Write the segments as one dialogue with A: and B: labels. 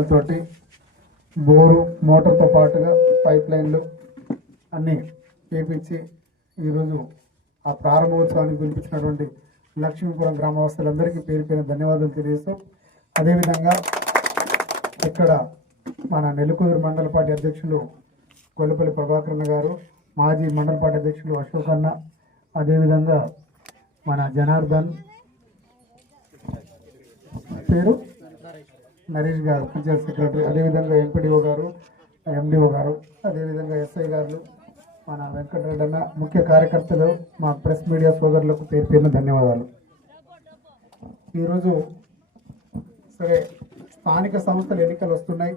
A: రూపాయలతోటి బోరు మోటార్తో పాటుగా పైప్ లైన్లు అన్నీ చేపించి ఈరోజు ఆ ప్రారంభోత్సవానికి పిలిపించినటువంటి లక్ష్మీపురం గ్రామవాసులందరికీ పేరు పేరు ధన్యవాదాలు తెలియజేస్తూ అదేవిధంగా ఇక్కడ మన నెల్లికుదురు మండల పార్టీ అధ్యక్షులు కొల్లపల్లి ప్రభాకరణ గారు మాజీ మండల పార్టీ అధ్యక్షులు అశోక్ అన్న అదేవిధంగా మన జనార్దన్ పేరు నరేష్ గారు పంచాయత్ సెక్రటరీ అదేవిధంగా ఎంపీడీఓ గారు ఎండిఓ గారు అదేవిధంగా ఎస్ఐ గారు మన వెంకటరెడ్డి అన్న ముఖ్య కార్యకర్తలు మా ప్రెస్ మీడియా సోదరులకు పేరు పేరున ధన్యవాదాలు. ఈరోజు సరే స్థానిక సంస్థల ఎన్నికలు వస్తున్నాయి.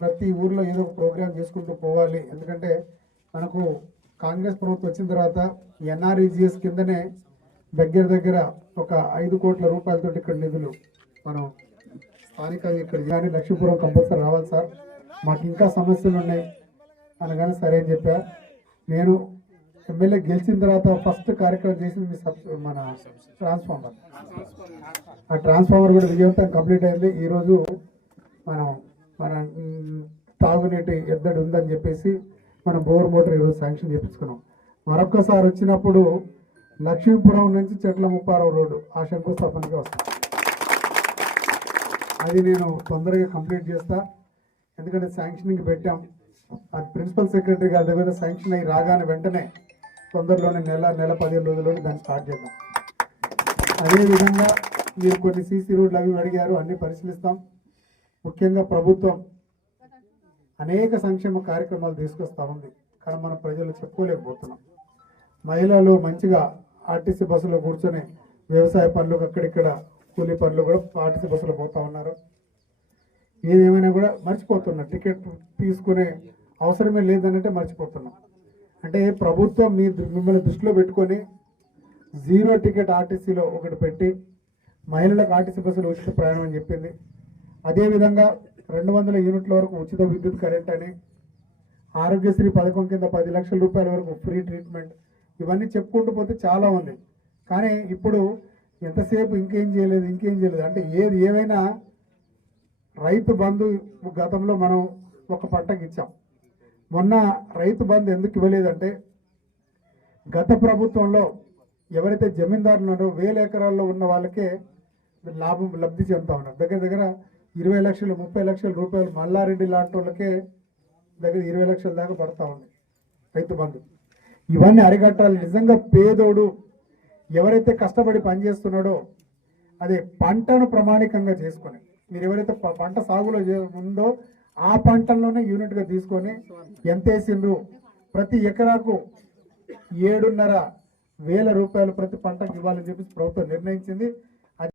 A: ప్రతి ఊర్లో ఏదో ఒక ప్రోగ్రాం చేసుకుంటూ పోవాలి. ఎందుకంటే మనకు కాంగ్రెస్ ప్రభుత్వం వచ్చిన తర్వాత ఎన్ఆర్ఈజిఎస్ కిందనే దగ్గర దగ్గర ఒక ఐదు కోట్ల రూపాయలతో ఇక్కడ నిధులు మనం స్థానికంగా ఇక్కడ కానీ లక్ష్మీపురం కంపల్సరీ రావాలి సార్. మాకు ఇంకా సమస్యలు ఉన్నాయి అనగానే సరే అని చెప్పా. నేను ఎమ్మెల్యే గెలిచిన తర్వాత ఫస్ట్ కార్యక్రమం చేసింది మీ సబ్ మన ట్రాన్స్ఫార్మర్. ఆ ట్రాన్స్ఫార్మర్ కూడా విజయవంతం కంప్లీట్ అయింది. ఈరోజు మనం మన తాగునీటి ఎద్దడి ఉందని చెప్పేసి మనం బోర్ మోటార్ ఈరోజు శాంక్షన్ చేయించుకున్నాం మరొక్కసారి వచ్చినప్పుడు లక్ష్మీపురం నుంచి చెట్ల ముప్పారావు రోడ్డు ఆ శంకుస్థాపనకి వస్తాం. అది నేను తొందరగా కంప్లీట్ చేస్తా. ఎందుకంటే శాంక్షనింగ్ పెట్టాం. అది ప్రిన్సిపల్ సెక్రటరీ గారి దగ్గర శాంక్షన్ అయ్యి రాగానే వెంటనే తొందరలోనే నెల నెల పదిహేను రోజుల్లోనే దాన్ని స్టార్ట్ చేద్దాం. అదేవిధంగా మీరు కొన్ని సీసీ రోడ్లు అవి అడిగారు అన్ని పరిశీలిస్తాం. ముఖ్యంగా ప్రభుత్వం అనేక సంక్షేమ కార్యక్రమాలు తీసుకొస్తా ఉంది. కానీ మన ప్రజలు చెప్పుకోలేకపోతున్నాం. మహిళలు మంచిగా ఆర్టీసీ బస్సులో కూర్చొని వ్యవసాయ పనులకు అక్కడిక్కడ కూలీ పనులు కూడా ఆర్టీసీ బస్సులో పోతా ఉన్నారు. ఏదేమైనా కూడా మర్చిపోతున్నారు టికెట్ తీసుకునే అవసరమే లేదనంటే మర్చిపోతున్నాం. అంటే ప్రభుత్వం మీ మిమ్మల్ని దృష్టిలో పెట్టుకొని జీరో టికెట్ ఆర్టీసీలో ఒకటి పెట్టి మహిళలకు ఆర్టీసీ బస్సులు ఉచిత ప్రయాణం అని చెప్పింది. అదేవిధంగా రెండు వందల యూనిట్ల వరకు ఉచిత విద్యుత్ కరెంట్ అని ఆరోగ్యశ్రీ పథకం కింద పది లక్షల రూపాయల వరకు ఫ్రీ ట్రీట్మెంట్ ఇవన్నీ చెప్పుకుంటూ పోతే చాలా ఉంది. కానీ ఇప్పుడు ఎంతసేపు ఇంకేం చేయలేదు ఇంకేం చేయలేదు. అంటే ఏది ఏమైనా రైతు బంధు గతంలో మనం ఒక పంటకి ఇచ్చాం. మొన్న రైతు బంధు ఎందుకు ఇవ్వలేదంటే గత ప్రభుత్వంలో ఎవరైతే జమీందారులు ఉన్నారో వేల ఎకరాల్లో ఉన్న వాళ్ళకే లాభం లబ్ధి చెందుతా ఉన్నారు. దగ్గర దగ్గర ఇరవై లక్షలు ముప్పై లక్షల రూపాయలు మల్లారెడ్డి లాంటి వాళ్ళకే దగ్గర ఇరవై లక్షల దాకా పడతా ఉంది రైతు బంధు. ఇవన్నీ అరికట్టాలి. నిజంగా పేదోడు ఎవరైతే కష్టపడి పనిచేస్తున్నాడో అదే పంటను ప్రామాణికంగా చేసుకొని మీరు ఎవరైతే ప- పంట సాగులో ఉందో ఆ పంటల్లోనే యూనిట్గా తీసుకొని ఎంత వేసిండ్రు? ప్రతి ఎకరాకు ఏడున్నర వేల రూపాయలు ప్రతి పంటకు ఇవ్వాలని చెప్పి ప్రభుత్వం నిర్ణయించింది.